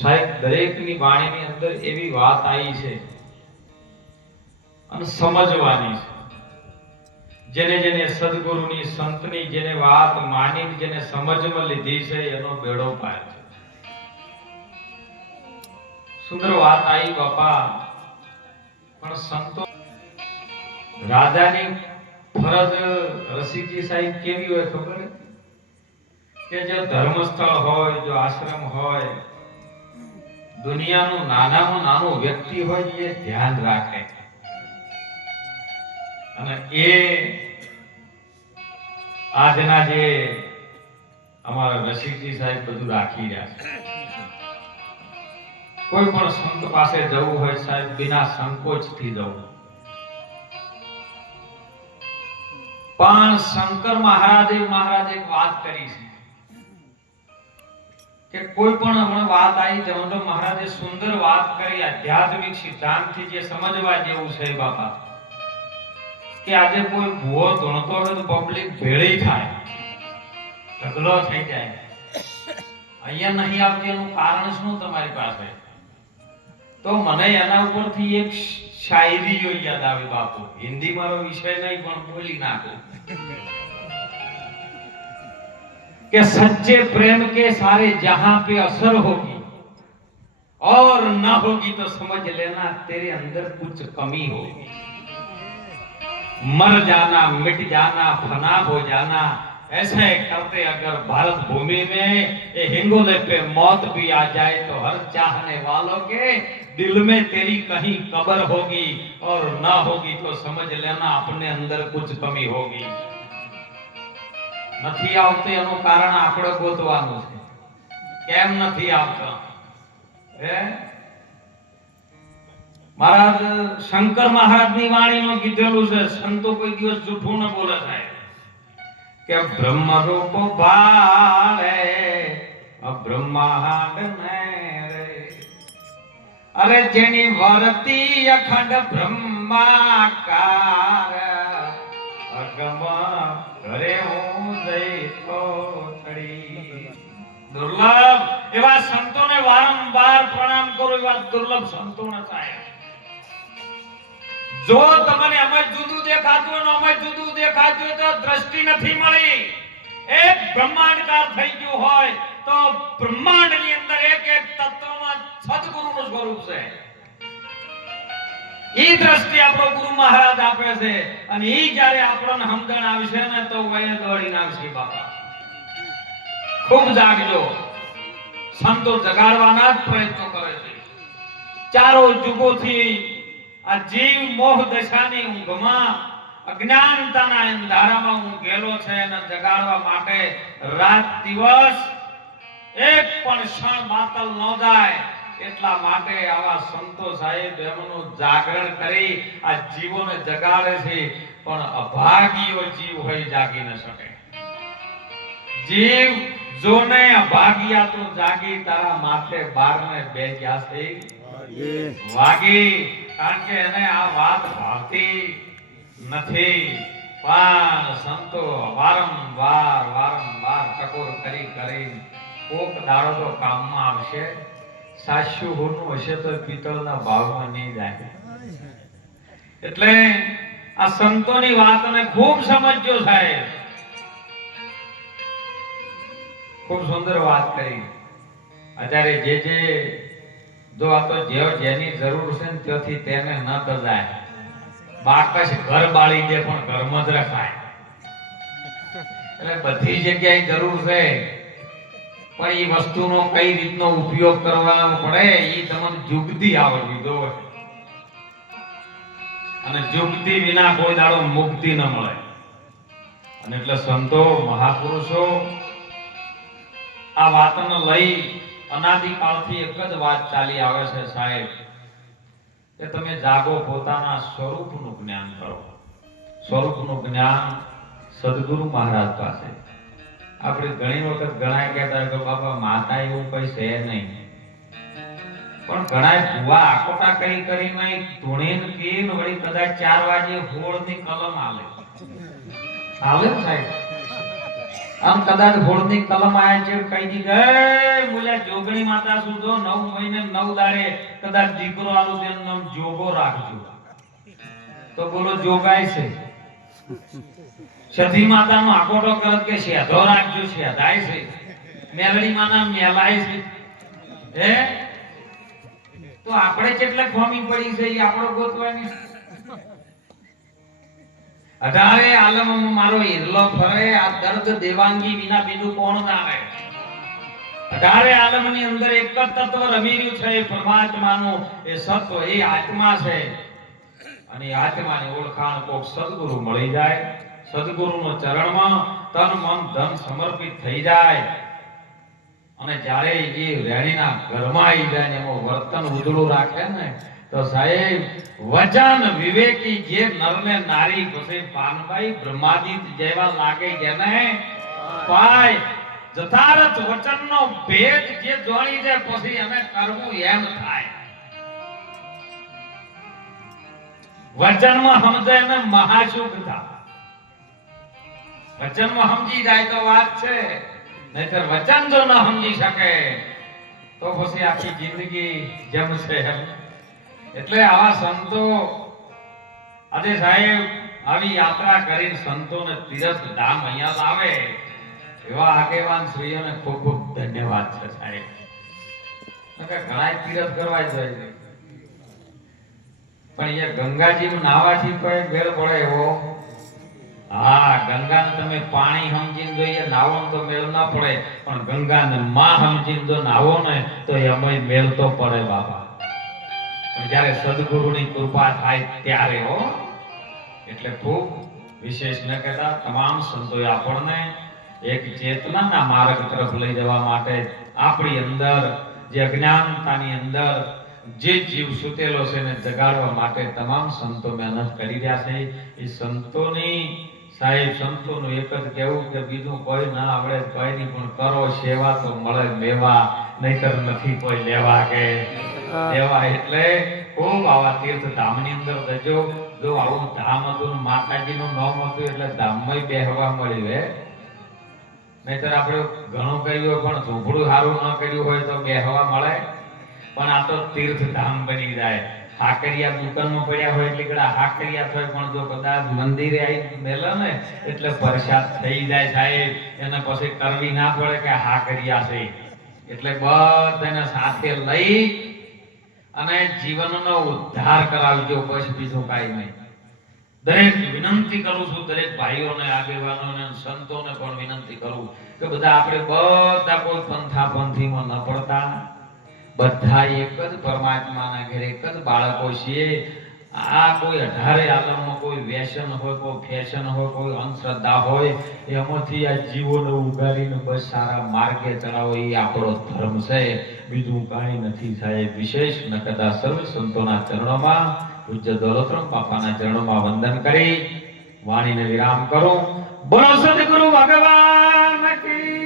સાહેબ દરેકની વાણીની અંદર એવી વાત આવી છે અને સમજવાની છે. જેને જેને સદગુરુની સંતની જેને વાત માની જેને સમજમાં લીધી છે એનો બેડો પાર છે. સુંદર વાત આવી બાપા. પણ સંતો રાજાની ફરજ રસિકજી સાહેબ કેવી હોય ખબર કે જો ધર્મસ્થળ હોય, જો આશ્રમ હોય, દુનિયાનું નાનામાં નાનું વ્યક્તિ હોય એ ધ્યાન રાખે અને એ આજના જે અમારા રસિકજી સાહેબ બધું રાખી રહ્યા છે. કોઈ પણ સંત પાસે જવું હોય સાહેબ બિના સંકોચથી જવું. પણ શંકર મહારાજે એક વાત કરી છે કે કોઈ પણ હમણાં વાત આવી જવંડો મહારાજે સુંદર વાત કરી આધ્યાત્મિક સિદ્ધાંતથી જે સમજવા જેવું છે બાપા. કે આજે કોઈ ભૂવો ધૂણતો હોય તો પબ્લિક ભેળી થાય, ઢગલો થઈ જાય. અહીંયા નહીં આવતી એનું કારણ શું તમારી પાસે? તો મને એના ઉપરથી એક શાયરીઓ યાદ આવે બાપુ. હિન્દી મારો વિષય નહીં પણ બોલી નાખું कि सच्चे प्रेम के सारे जहां पे असर होगी और न होगी तो समझ लेना तेरे अंदर कुछ कमी होगी. मर जाना, मिट जाना, फना हो जाना, ऐसे करते अगर भारत भूमि में ये हिंगोले पे मौत भी आ जाए तो हर चाहने वालों के दिल में तेरी कहीं कब्र होगी और न होगी तो समझ लेना अपने अंदर कुछ कमी होगी. નથી આવતું એનું કારણ આપણે ગોતવાનું છે. કેમ નથી આવતો? મહારાજ શંકર મહારાજની વાણીમાં કીધેલું છે, સંતો કોઈ દિવસ જૂઠું ન બોલે સાહેબ, કે બ્રહ્મ રૂપ ભાળે બ્રહ્માંડ ને રે. અરે જેની વર્તી અખંડ બ્રહ્માકાર અગમ ઘરે હું જઈતો ચડી. દુર્લભ એવા સંતોને વારંવાર પ્રણામ કરો. એવા દુર્લભ સંતોને સાહેબ જો તમને અમે જુદું દેખાતું હોય, અમે જુદું દેખાતું હોય તો દ્રષ્ટિ નથી મળી. એક બ્રહ્માંડકાર થઈ ગયું હોય તો બ્રહ્માંડની અંદર એક એક તત્વમાં સદગુરુનું સ્વરૂપ છે. ઈ દ્રષ્ટિ આપણો ગુરુ મહારાજ આપે છે અને ઈ જ્યારે આપણને સમજણ આવશે ને તો વયે દોડીને આવશે બાપા. ખૂબ જાગજો. સંતો જગાડવાના જ પ્રયત્નો કરે છે. ચારો યુગોથી આ જીવ મોહ દશાની ઊંઘમાં અજ્ઞાનતાના અંધારામાં ઊંઘેલો છે અને જગાડવા માટે રાત દિવસ એક પણ ક્ષણ બાતલ ન જાય એટલા માટે આવા સંતો સાહેબ એમનું જાગરણ કરી આ જીવોને જગાડે છે. પણ અભાગીઓ જીવ હોય જાગી ન શકે. જીવ જોને અભાગિયા તો જાગી તારા માથે બારને બે ગયા છે વાગી. કારણ કે એને આ વાત ભાવતી નથી. પણ સંતો વારંવાર ટકોર કરી કોક દાડો તો કામમાં આવશે. સાસ્યું હોનું હશે તો પિત્તળના ભાવમાં નહીં જાય. એટલે આ સંતોની વાતને ખૂબ સમજજો સાહેબ. ખૂબ સુંદર વાત કરી. અત્યારે જે જો આ તો જેની જરૂર છે ને ત્યાંથી તેને ન દજાય. બાકસ ઘર બાળી દે પણ ઘરમાં જ રખાય. એટલે બધી જગ્યાએ જરૂર છે પણ એ વસ્તુનો કઈ રીતનો ઉપયોગ કરવાનો પડે એ તમને જુગતી આવડવી જોઈએ. અને જુગતી વિના કોઈ દાડો મુક્તિ ન મળે. અને એટલે સંતો મહાપુરુષો આ વાતને લઈ અનાદિકાળથી એક જ વાત ચાલી આવે છે સાહેબ, કે તમે જાગો, પોતાના સ્વરૂપનું જ્ઞાન કરો. સ્વરૂપનું જ્ઞાન સદગુરુ મહારાજ પાસે. આપણે ઘણી વખત ઘણા કહેતા કે બાપા માતા એવું કઈ છે નહીં, પણ ઘણા ભુવા આકોટા કઈ કરી નહીં ધૂણીને પીને વળી કદાચ 4 વાગે હોળની કલમ આલે સાહેબ. આમ કદાચ ભોળની કલમ આયા છે કહી દીધે બોલ્યા જોગણી માતા સુધો 9 મહિને 9 દાડે કદાચ દીકરો આલું તેનું નામ જોગો રાખજો તો બોલો જોગાય છે સતી માતાનો આકોટો કરત કે શેધો રાખજો શેધાય છે મેલડી માના મેલાય છે હે તો આપણે કેટલે ખોમી પડી છે એ આપણો ગોતવાની 18 આલમમાં મારો હિરલો ફરે આ દર્દ દેવાંગી વિના બીજું કોણ જાણે 18 આલમની અંદર એક જ તત્વ રમી રહ્યું છે એ પરમાત્માનું એ સત્વ એ આત્મા છે અને એ આત્માની ઓળખાણ કોક સદગુરુ મળી જાય સદગુરુનો ચરણમાં તન મન ધન સમર્પિત થઈ જાય અને જ્યારે એ રેણીના ઘરમાં આવી જાય ને એમાં વર્તન ઉજળું રાખે ને તો સાહેબ વચન વિવેકી જે નરને નારી પછી પાનભાઈ બ્રહ્માદિત જેવા લાગે જેને પાય જતારત વચનનો ભેદ જે જોણી જાય પછી અમે કરવું એમ થાય વચનમાં સમજે ને મહાસુખ થાય વચનમાં સમજી જાય તો વાત છે નહીતર વચન જો ન સમજી શકે તો પછી આખી જિંદગી જમશે એટલે આવા સંતો આજે સાહેબ આવી યાત્રા કરીને સંતોને તીર્થ ધામ અહીંયા લાવે એવા આગેવાન શ્રીઓને ખૂબ ખૂબ ધન્યવાદ છે સાહેબ ઘણા તીર્થ કરવા જાય છે પણ એ ગંગાજીમાં નાવાથી કોઈ મેળ પડે એવો હા ગંગાને તમે પાણી સમજીને જોઈએ નાવો તો મેળ ના પડે પણ ગંગાને માં સમજીને જો નાવો ને તો એમાં મેળ તો પડે બાપા જ્યારે સદગુરુની કૃપા થાય ત્યારે હો એટલે ખૂબ વિશેષ ન કહેતા તમામ સંતોએ આપણને એક ચેતનાના માર્ગ તરફ લઈ જવા માટે આપણી અંદર જે અજ્ઞાનતાની અંદર જે જીવ સુતેલો છે એને જગાડવા માટે તમામ સંતો મહેનત કરી રહ્યા છે એ સંતોની સાહેબ સંતોનું એક જ કહેવું કે બીજું કોઈ ના આવડે કોઈ નહીં પણ કરો સેવા તો મળે મેવા નહીતર નથી કોઈ લેવા કે દેવા એટલે ખૂબ આવા તીર્થ ધામની અંદર જજો જો આવું ધામ હતું માતાજીનું નામ હતું એટલે ધામમાં બેહવા મળ્યું હે નહીતર આપણે ઘણું કર્યું હોય પણ ઝૂંપડું સારું ન કર્યું હોય તો બેહવા મળે પણ આ તો તીર્થ ધામ બની જાય હાકરિયા દુકાનમાં પડ્યા હોય એટલે કડા હાકરિયા થાય પણ જો કદાચ મંદિરે આવી મેલે ને એટલે પ્રસાદ થઈ જાય સાહેબ એને પછી કરવી ના પડે કે હાકરિયા છે એટલે બધાને સાથે લઈ અને જીવનનો ઉદ્ધાર કરાવજો બસ બીજું કાંઈ નહીં દરેક વિનંતી કરું છું દરેક ભાઈઓને આગેવાનોને સંતોને પણ વિનંતી કરું કે બધા આપણે બધા કોઈ પંથા પંથીમાં ન પડતા બધા એક જ પરમાત્માના ઘરે એક જ બાળકો છીએ આ કોઈ 18 આલમમાં કોઈ વ્યસન હોય કોઈ ફેશન હોય કોઈ અંધશ્રદ્ધા હોય એમાંથી આ જીવોને ઉગારીને બસ સારા માર્ગે ચડાવો એ આપણો ધર્મ છે બીજું કાંઈ નથી સાહેબ વિશેષ ન કદાચ સર્વ સંતોના ચરણોમાં પૂજ્ય દોલતરામ બાપાના ચરણોમાં વંદન કરી વાણીને વિરામ કરું બોલો સદગુરુ ભગવાન કી